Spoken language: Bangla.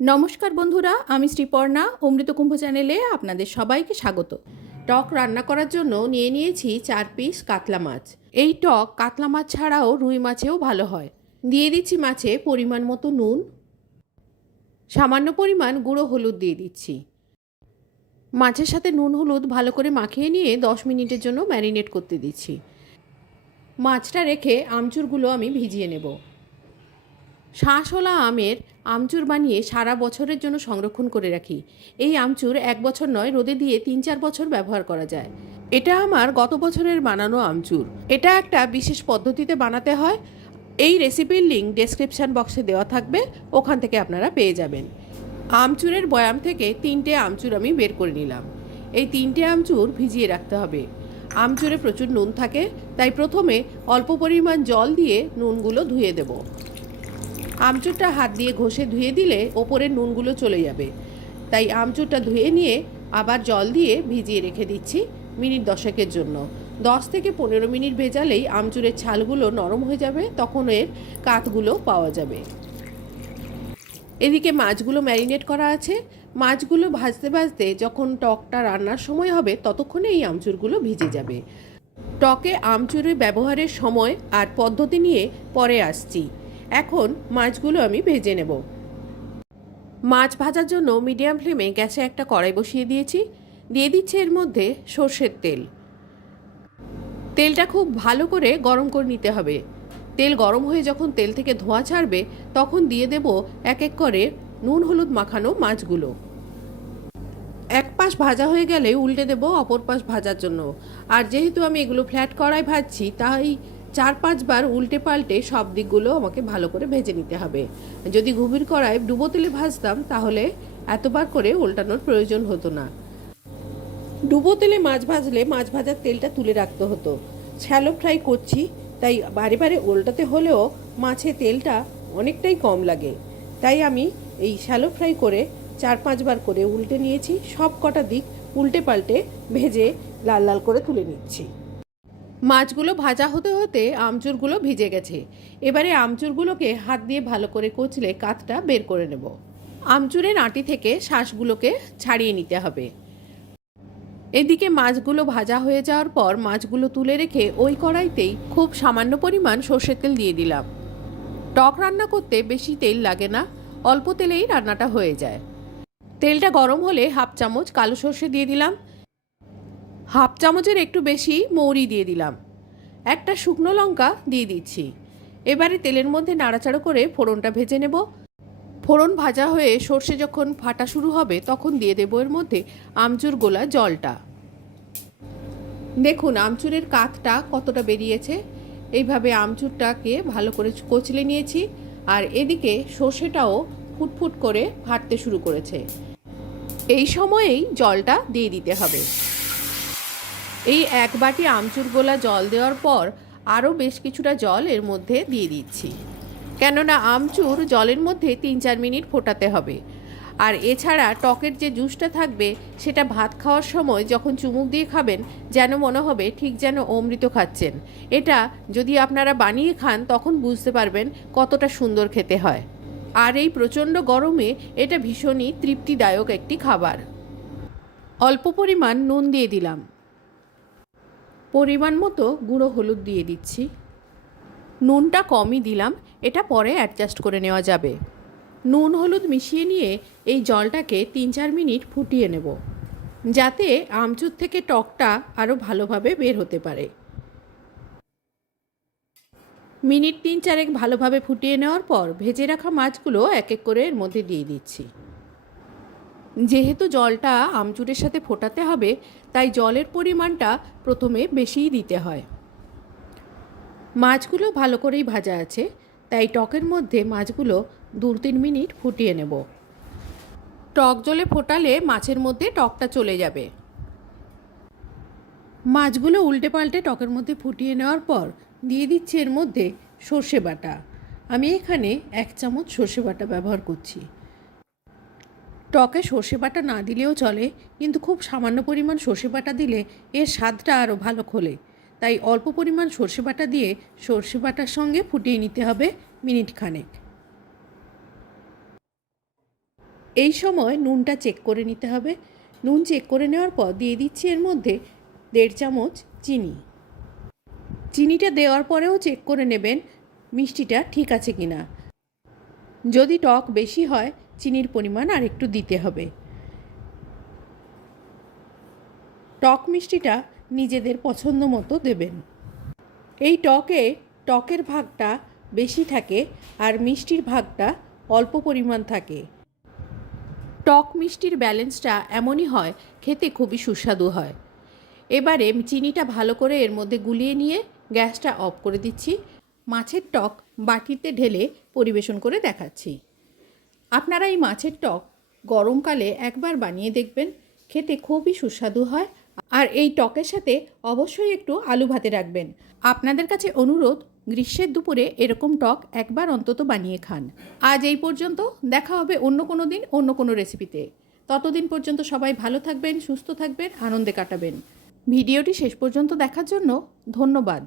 নমস্কার বন্ধুরা, আমি শ্রীপর্ণা অমৃতকুম্ভ চ্যানেলে আপনাদের সবাইকে স্বাগত। টক রান্না করার জন্য নিয়ে নিয়েছি চার পিস কাতলা মাছ। এই টক কাতলা মাছ ছাড়াও রুই মাছেও ভালো হয়। দিয়ে দিচ্ছি মাছে পরিমাণ মতো নুন। সামান্য পরিমাণ গুঁড়ো হলুদ দিয়ে দিচ্ছি। মাছের সাথে নুন হলুদ ভালো করে মাখিয়ে নিয়ে দশ মিনিটের জন্য ম্যারিনেট করতে দিচ্ছি। মাছটা রেখে আমচুরগুলো আমি ভিজিয়ে নেব। শাঁসওয়ালা আমের আমচুর বানিয়ে সারা বছরের জন্য সংরক্ষণ করে রাখি। এই আমচুর এক বছর নয়, রোদে দিয়ে তিন চার বছর ব্যবহার করা যায়। এটা আমার গত বছরের বানানো আমচুর। এটা একটা বিশেষ পদ্ধতিতে বানাতে হয়। এই রেসিপির লিঙ্ক ডেসক্রিপশান বক্সে দেওয়া থাকবে। ওখান থেকে আপনারা পেয়ে যাবেন। আমচুরের বয়াম থেকে তিনটে আমচুর আমি বের করে নিলাম। এই তিনটে আমচুর ভিজিয়ে রাখতে হবে। আমচুরে প্রচুর নুন থাকে, তাই প্রথমে অল্প পরিমাণ জল দিয়ে নুনগুলো ধুয়ে দেবো। আমচুরটা হাত দিয়ে ঘষে ধুয়ে দিলে ওপরের নুনগুলো চলে যাবে। তাই আমচুরটা ধুয়ে নিয়ে আবার জল দিয়ে ভিজিয়ে রেখে দিচ্ছি মিনিট দশেকের জন্য। দশ থেকে পনেরো মিনিট ভেজালেই আমচুরের ছালগুলো নরম হয়ে যাবে, তখন এর কাতগুলো পাওয়া যাবে। এদিকে মাছগুলো ম্যারিনেট করা আছে। মাছগুলো ভাজতে ভাজতে যখন টকটা রান্নার সময় হবে ততক্ষণে এই আমচুরগুলো ভিজে যাবে। টকে আমচুরের ব্যবহারের সময় আর পদ্ধতি নিয়ে পরে আসছি। এখন মাছগুলো আমি ভেজে নেব। মাছ ভাজার জন্য মিডিয়াম ফ্লেমে গ্যাসে একটা কড়াই বসিয়ে দিয়েছি। দিয়ে দিচ্ছি এর মধ্যে সর্ষের তেল। তেলটা খুব ভালো করে গরম করে নিতে হবে। তেল গরম হয়ে যখন তেল থেকে ধোঁয়া ছাড়বে, তখন দিয়ে দেব এক এক করে নুন হলুদ মাখানো মাছগুলো। এক পাশ ভাজা হয়ে গেলে উল্টে দেব অপর পাশ ভাজার জন্য। আর যেহেতু আমি এগুলো ফ্ল্যাট কড়াই ভাজছি, তাই চার পাঁচবার উল্টে পাল্টে সব দিকগুলো আমাকে ভালো করে ভেজে নিতে হবে। যদি গভীর কড়াই ডুবো তেলে ভাজতাম, তাহলে এতবার করে উল্টানোর প্রয়োজন হতো না। ডুবো তেলে মাছ ভাজলে মাছ ভাজার তেলটা তুলে রাখতে হতো। শ্যালো ফ্রাই করছি, তাই বারে বারে উল্টাতে হলেও মাছে তেলটা অনেকটাই কম লাগে। তাই আমি এই শ্যালো ফ্রাই করে চার পাঁচবার করে উল্টে নিয়েছি, সব কটা দিক উল্টে পাল্টে ভেজে লাল লাল করে তুলে নিচ্ছি। মাছগুলো ভাজা হতে হতে আমচুরগুলো ভিজে গেছে। এবারে আমচুরগুলোকে হাত দিয়ে ভালো করে কচলে কাতটা বের করে নেব। আমচুরের আঁটি থেকে শ্বাসগুলোকে ছাড়িয়ে নিতে হবে। এদিকে মাছগুলো ভাজা হয়ে যাওয়ার পর মাছগুলো তুলে রেখে ওই কড়াইতেই খুব সামান্য পরিমাণ সর্ষের তেল দিয়ে দিলাম। টক রান্না করতে বেশি তেল লাগে না, অল্প তেলেই রান্নাটা হয়ে যায়। তেলটা গরম হলে হাফ চামচ কালো সর্ষে দিয়ে দিলাম। হাফ চামচের একটু বেশি মৌরি দিয়ে দিলাম। একটা শুকনো লঙ্কা দিয়ে দিচ্ছি। এবারে তেলের মধ্যে নাড়াচাড়া করে ফোড়নটা ভেজে নেব। ফোড়ন ভাজা হয়ে সর্ষে যখন ফাটা শুরু হবে, তখন দিয়ে দেবো এর মধ্যে আমচুর গোলা জলটা। দেখুন, আমচুরের কাতটা কতটা বেরিয়েছে। এইভাবে আমচুরটাকে ভালো করে কচলে নিয়েছি আর এদিকে সর্ষেটাও ফুটফুট করে ফাটতে শুরু করেছে। এই সময়েই জলটা দিয়ে দিতে হবে। এই এক বাটি আমচুর গোলা জল দেওয়ার পর আরও বেশ কিছুটা জল এর মধ্যে দিয়ে দিচ্ছি। কেননা আমচুর জলের মধ্যে তিন চার মিনিট ফোটাতে হবে। আর এছাড়া টকের যে জুসটা থাকবে, সেটা ভাত খাওয়ার সময় যখন চুমুক দিয়ে খাবেন, যেন মনে হবে ঠিক যেন অমৃত খাচ্ছেন। এটা যদি আপনারা বানিয়ে খান, তখন বুঝতে পারবেন কতটা সুন্দর খেতে হয়। আর এই প্রচণ্ড গরমে এটা ভীষণই তৃপ্তিদায়ক একটি খাবার। অল্প পরিমাণ নুন দিয়ে দিলাম। পরিমাণ মতো গুঁড়ো হলুদ দিয়ে দিচ্ছি। নুনটা কমই দিলাম, এটা পরে অ্যাডজাস্ট করে নেওয়া যাবে। নুন হলুদ মিশিয়ে নিয়ে এই জলটাকে তিন চার মিনিট ফুটিয়ে নেব, যাতে আমচুর থেকে টকটা আরও ভালোভাবে বের হতে পারে। মিনিট তিন চারেক ভালোভাবে ফুটিয়ে নেওয়ার পর ভেজে রাখা মাছগুলো এক এক করে এর মধ্যে দিয়ে দিচ্ছি। যেহেতু জলটা আমচুরের সাথে ফোটাতে হবে, তাই জলের পরিমাণটা প্রথমে বেশিই দিতে হয়। মাছগুলো ভালো করেই ভাজা আছে, তাই টকের মধ্যে মাছগুলো দু তিন মিনিট ফুটিয়ে নেব। টক জলে ফোটালে মাছের মধ্যে টকটা চলে যাবে। মাছগুলো উল্টে পাল্টে টকের মধ্যে ফুটিয়ে নেওয়ার পর দিয়ে দিচ্ছি এর মধ্যে সর্ষে বাটা। আমি এখানে এক চামচ সর্ষে বাটা ব্যবহার করছি। টকে সর্ষে বাটা না দিলেও চলে, কিন্তু খুব সামান্য পরিমাণ সর্ষে বাটা দিলে এর স্বাদটা আরও ভালো খোলে। তাই অল্প পরিমাণ সর্ষে বাটা দিয়ে সর্ষে বাটার সঙ্গে ফুটিয়ে নিতে হবে মিনিট খানেক। এই সময় নুনটা চেক করে নিতে হবে। নুন চেক করে নেওয়ার পর দিয়ে দিচ্ছি এর মধ্যে দেড় চামচ চিনি। চিনিটা দেওয়ার পরেও চেক করে নেবেন মিষ্টিটা ঠিক আছে কি না যদি টক বেশি হয় চিনির পরিমাণ আর একটু দিতে হবে। টক মিষ্টিটা নিজেদের পছন্দ মতো দেবেন। এই টকে, টকের ভাগটা বেশি থাকে আর মিষ্টির ভাগটা অল্প পরিমাণ থাকে। টক মিষ্টির ব্যালেন্সটা এমনই হয়, খেতে খুবই সুস্বাদু হয়। এবারে চিনিটা ভালো করে এর মধ্যে গুলিয়ে নিয়ে গ্যাসটা অফ করে দিচ্ছি। মাছের টক বাটিতে ঢেলে পরিবেশন করে দেখাচ্ছি। আপনারা এই মাছের টক গরমকালে একবার বানিয়ে দেখবেন, খেতে খুবই সুস্বাদু হয়। আর এই টকের সাথে অবশ্যই একটু আলু ভাতে রাখবেন। আপনাদের কাছে অনুরোধ, গ্রীষ্মের দুপুরে এরকম টক একবার অন্তত বানিয়ে খান। আজ এই পর্যন্ত, দেখা হবে অন্য কোনো দিন, অন্য কোনো রেসিপিতে। ততদিন পর্যন্ত সবাই ভালো থাকবেন, সুস্থ থাকবেন, আনন্দে কাটাবেন। ভিডিওটি শেষ পর্যন্ত দেখার জন্য ধন্যবাদ।